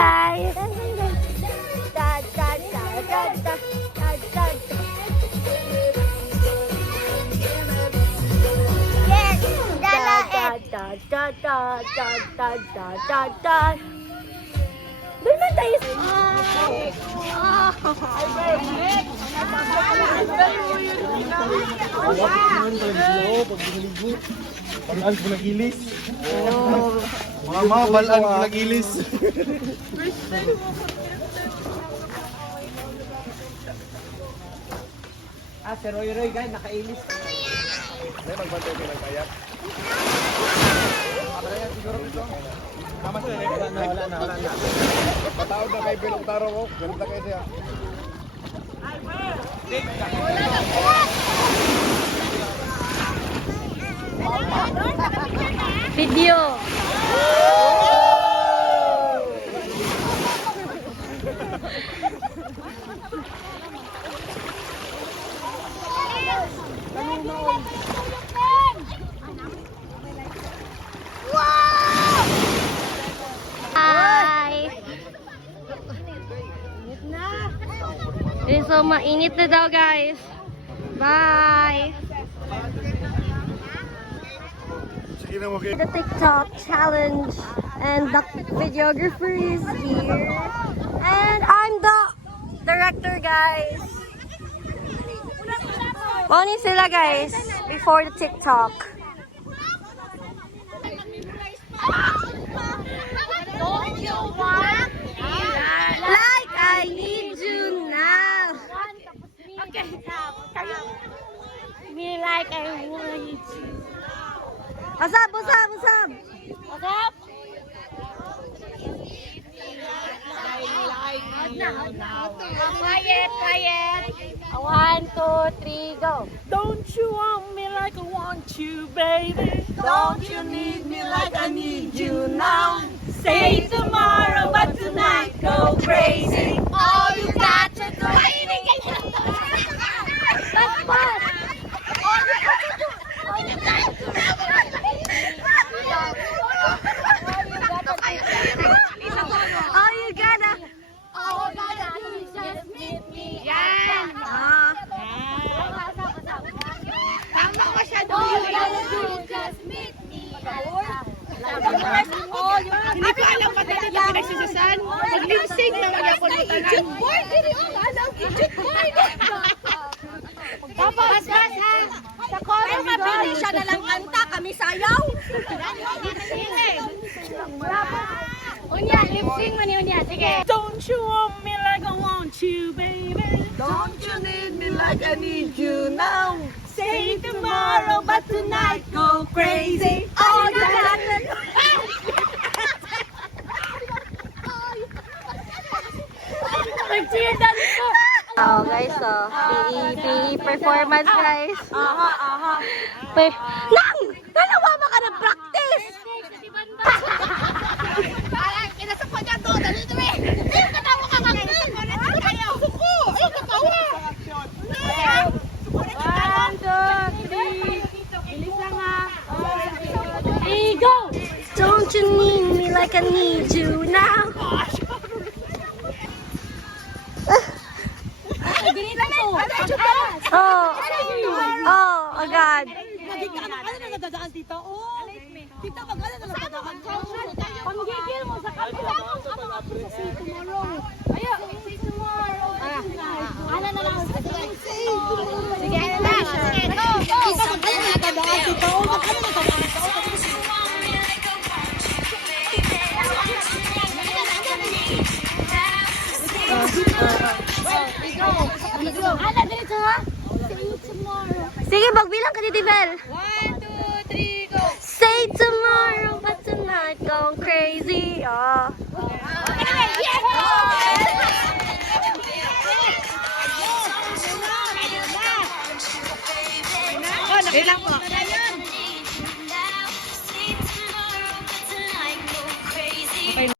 guys. Yes, Dala it. Doon man tayo. Balaan ko nagilis. Mama, balaan ko nagilis. Si Roy guys, nakailis. May magbantay ka ng kayak. Tama siya, wala na. Patawad na kay Bilong Taro ko. Ganun na kayo siya. Video. Hi. So mainit na daw guys. Bye. Sige na mo kayo. The TikTok challenge and the videographer is here. And I'm the director guys. Moni sila guys before the TikTok. Don't you want? Like I need you now. Okay. Me like I want you. What's up? What's up? What's up? What's up? Quiet. 1, 2, 3, go. Don't you want me like I want you, baby? Don't you need me like I need you now? Say tomorrow, but tonight go crazy. All you got to do. That's fun. All you gotta. Yan. Tama ka siya doon. All you gotta do is just meet me. Hindi ko alam pa tayo yung pinagsususan. Mag-lip-sync na mag-apulutan. Tapos, ha? Sa chorus, mapili siya na lang kanta. Kami sayaw. Unya, lip-sync mo ni Unya. Sige. Don't you want me like I want you, baby? Don't you need me like I need you now? Say tomorrow, but tonight go crazy. All you got to do. Mag-cheer dance ko. Oh guys, so PE performance guys. Nang! Nalawa ba ka ng practice? Parang kinasap niya to. Dali to eh. Ayun, katawa ka kami. Ayaw. Suko. Ayun, katawa. 1, 2, 3. Bilis lang ha. 3, go! Don't you need me like I need you now? Oh God. Panggigil mo sa kanila. Ayaw. Say tomorrow. Ano na lang. Sige, ano na. Sige, go. Ana, dito ha. See you tomorrow. Sige, magbilang ka ni Divel. 1, 2, 3, go. Say tomorrow, but tonight gone crazy. Oh. Ilang po?